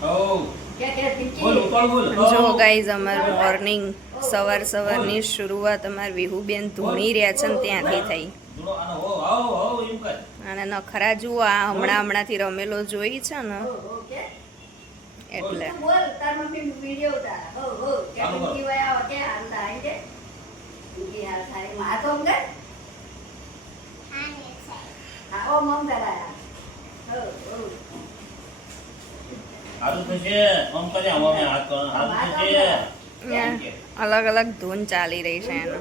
જો ગાઈઝ અમારું મોર્નિંગ સવારની શરૂઆત અમાર વિહુબેન ધૂણી રહ્યા છે ને ત્યાંથી થઈ. અને નખરા જુઓ, આ હમણાંથી રમેલો જોઈ છે ને એટલે અલગ અલગ ધૂન ચાલી રહી છે એનો.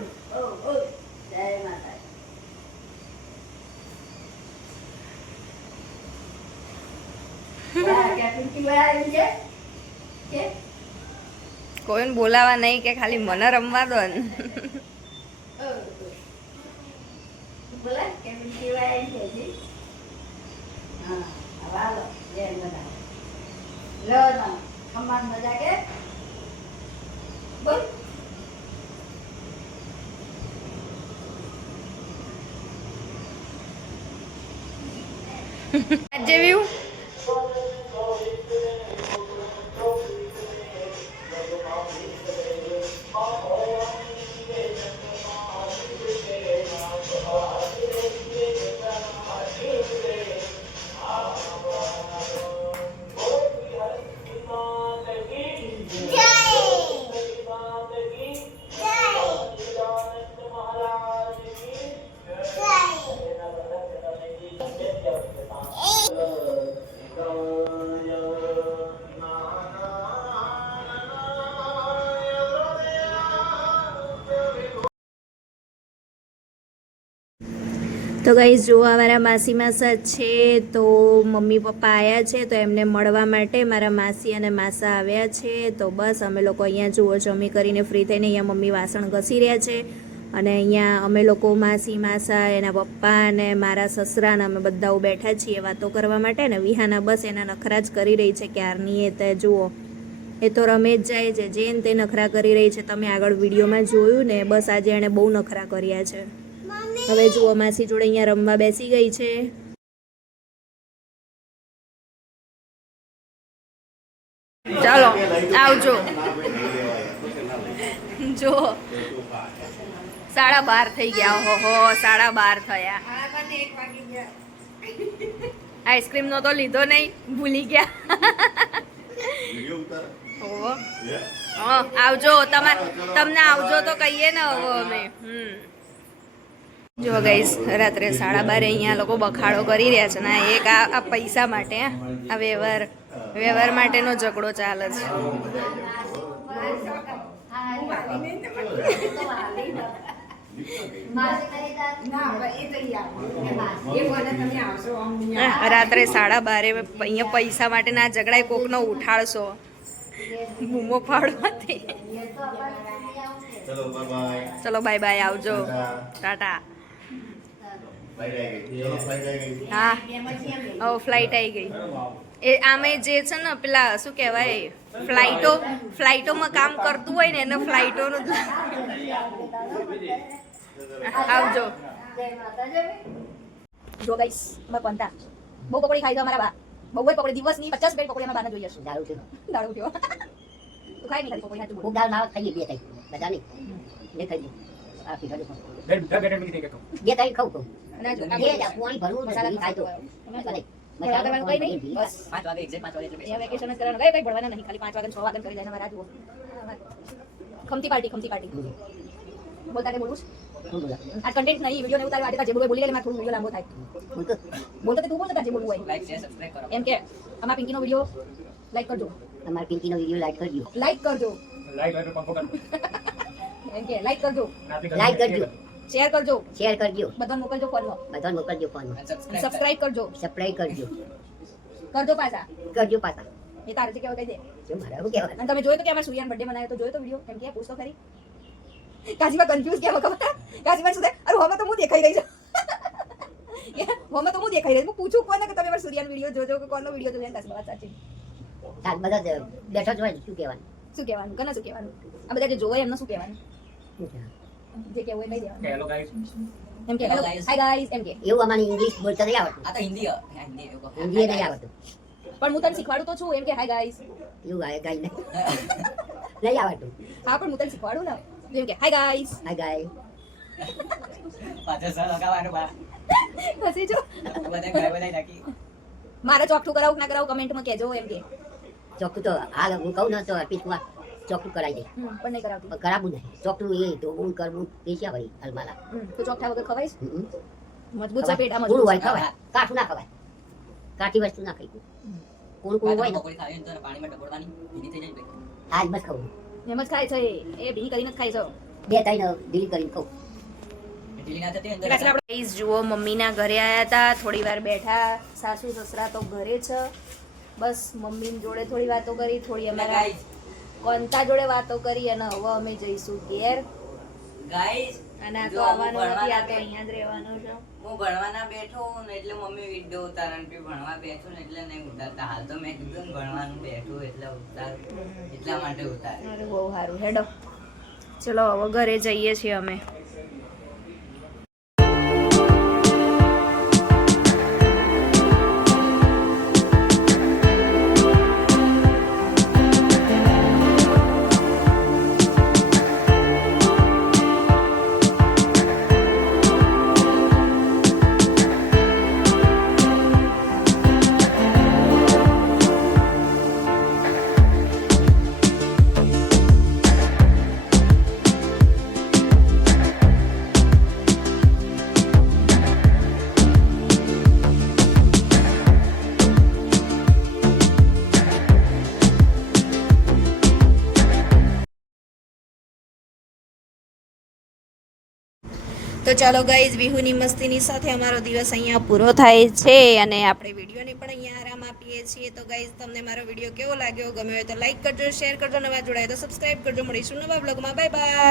કોઈને બોલાવા નહીં કે ખાલી મને રમવા દો ને. જેવી તો ગાઈઝ જો મારા માસી માસા છે, તો મમ્મી પપ્પા આવ્યા છે, તો એમને મળવા માટે મારા માસી અને માસા આવ્યા છે. તો બસ અમે લોકો અહીંયા જુઓ જમી કરીને ફ્રી થઈને અહીંયા મમ્મી વાસણ ઘસી રહ્યા છે અને અહીંયા અમે લોકો માસી માસા એના પપ્પા અને મારા સસરા ને અમે બધા બેઠા છીએ વાતો કરવા માટે. ને વિહાના બસ એના નખરા જ કરી રહી છે ક્યારની. એ તે જુઓ એ તો રમે જ જાય છે, જેને તે નખરા કરી રહી છે. તમે આગળ વિડીયોમાં જોયું ને, બસ આજે એણે બહુ નખરા કર્યા છે. હવે જુઓ માસી જોડે અહીંયા રમવા બેસી ગઈ છે. ચાલો આવજો. જો 12:30 થઈ ગયા. ઓહો 12:30 થયા. આઈસ્ક્રીમ નો તો લીધો નહીં, ભૂલી ગયા. આવજો તમને આવજો તો કહીએ ને હવે અમે. જો ગાઈઝ રાત્રે 12:30 અહીંયા લોકો બખાડો કરી રહ્યા છે ને એક આ પૈસા માટે, આ વ્યવહાર માટેનો ઝઘડો ચાલે છે. રાત્રે 12:30 અહીંયા પૈસા માટે ના ઝઘડાય, કોકનો ઉઠાડશો બૂમો પાડવાથી. ચલો બાય બાય, આવજો, ટાટા. હા ફ્લાઇટ આવી ગઈ. એ આમે જે છે ને પેલા શું કહેવાય, ફ્લાઇટોમાં કામ કરતું હોય ને એને ફ્લાઇટોનું. આવજો. જો ગાઈસ મેં કોંતા બહુ પકોડી ખાઈ દો અમારા બા, બહુ જ પકોડી. દિવસની 50 પ્લેટ પકોડી અમારા બાને જોઈએ છે. દારૂ થયો તું ખાઈ નહીં પકોડી. ખૂબ દાળ ના ખાઈએ બે તઈ બધા નહીં બે ખાઈ આ પીઠા બે તઈ ખાઉં અને જો આ પાણી ભરવું મસાલા ખાઈ દો. મસાલા કરવાનું કઈ નહીં, બસ 5 વાગે એક્ઝેક્ટ 5 વાગે એટલે વેકેશન જ કરવાનું. કઈ ભણવાના નહીં, ખાલી 5 વાગે 6 વાગે કરી જાય અમારા. જુઓ ખમતી પાર્ટી બોલતા કે બોલું આ કન્ટેન્ટ નહીં, વિડિયો ને ઉતારવા માટે જે બોલી લે. મારે થોડું વિડિયો લાંબો થાય. બોલતો તું બોલતો જે બોલવું હોય. લાઈક શેર સબસ્ક્રાઇબ કરો. એમ કે અમાર પિંકીનો વિડિયો લાઈક કરજો. અમાર પિંકીનો વિડિયો લાઈક કરજો. લાઈક કરજો એમ કે લાઈક કરજો. શેર કરજો. બધાને મોકલજો ફોનમાં. સબસ્ક્રાઇબ કરજો. કરજો પાછા. એ તારે જે કેવું કહી દે. અને તમે જોયો તો કે અમાર સૂર્યાનો બર્થડે મનાયો તો જોયો તો વિડિયો? એમ કે પૂછતો ખરી. કાજીમાં કન્ફ્યુઝ કેમ ખબર? કાજીમાં શું થાય? અરે હવે તો હું દેખાઈ રહી છું. હવે તો હું દેખાઈ રહી છું. હું પૂછું કોને કે તમે અમાર સૂર્યાનો વિડિયો જોજો કે કોનો વિડિયો જોયો? કાજી વાત સાચી. તાર બધા બેઠો જ હોય. શું કહેવાનું? કને શું કહેવાનું? આ બધા જે જોવે એમને શું કહેવાનું? જે કેવું હોય નહીં દેવાનું. હેલો ગાઈસ એમ કે હેલો હાય ગાઈસ એમ કે. એવું અમારી ઇંગ્લિશ બોલતા નહીં આવડતું. આ તો હિન્દી એવું હિન્દી નહીં આવડતું. પણ હું તને શીખવાડું તો છું એમ કે હાય ગાઈસ એવું આવે કઈ નહીં નહીં આવડતું. હા પણ હું તને શીખવાડું ને એમ કે હાય ગાઈસ આ ગાય પાછળ સર લગાવવાનું બા હસી જો બધા ઘરે બધા નાખી મારે ચોકઠું કરાવું કે ના કરાવું કમેન્ટમાં કહેજો એમ કે ચોખ્ખું તો હાલ હું કહું ને તો અર્પિતમાં ચોખ્ખું કરાવી દે. પણ નહીં કરાવતી પણ કરાવવું નહીં ચોખ્ખું એ તો હું કરવું તે છે ભાઈ હાલમાલા. તો ચોકઠા વગર ખવાઈશ હમ. મજબૂત છે પેટ આ કૂણું મજબૂત હોય છે. ખવાય કાઠું ના ખવાય કાઠી વસ્તુ ના ખાઈ કૂણું કૂણું હોય ને પકોડી ખાવી તો પાણીમાં ડબોળવાની ભીની થઈ જાય ભાઈ આજ મત ખાવું એમ જ ખાય છે એ ભીની કરીને જ ખાય છે બે ત્રણ ડીલ કરીને ખાઉં. ઢીલી ના થતી એટલે આપણે ગાઈસ જુઓ મમ્મીના ઘરે આયા હતા થોડી વાર બેઠા સાસુ સસરા તો ઘરે છે બસ મમ્મી જોડે થોડી વાતો કરી થોડી અમારા ગાઈસ કોંતા જોડે વાતો કરી અને હવે અમે જઈશું ઘેર ગાઈસ અને આ તો આવવાનું નથી આ તો અહીંયા જ રહેવાનું છે હું ભણવાના બેઠો હું ને એટલે મમ્મી વિડિયો ઉતારણ પી ભણવા બેઠો ને એટલે નહીં ઉતારતા હાલ તો મેં કીધું ને ભણવાનું બેઠું એટલે ઉતાર એટલા માટે ઉતાર અરે બહુ સારું હેડો ચલો હવે ઘરે જઈએ છીએ અમે તો ચાલો ગાઈઝ વિહુની મસ્તીની સાથે અમારો દિવસ અહીંયા પૂરો થાય છે અને આપણે વિડીયોને પણ અહીંયા આરામ આપીએ છીએ તો ગાઈઝ તમને મારો વિડીયો કેવો લાગ્યો ગમ્યો હોય તો લાઈક કરજો શેર કરજો નવા જોડાય તો સબસ્ક્રાઇબ કરજો મળીશું નવા બ્લોગમાં બાય બાય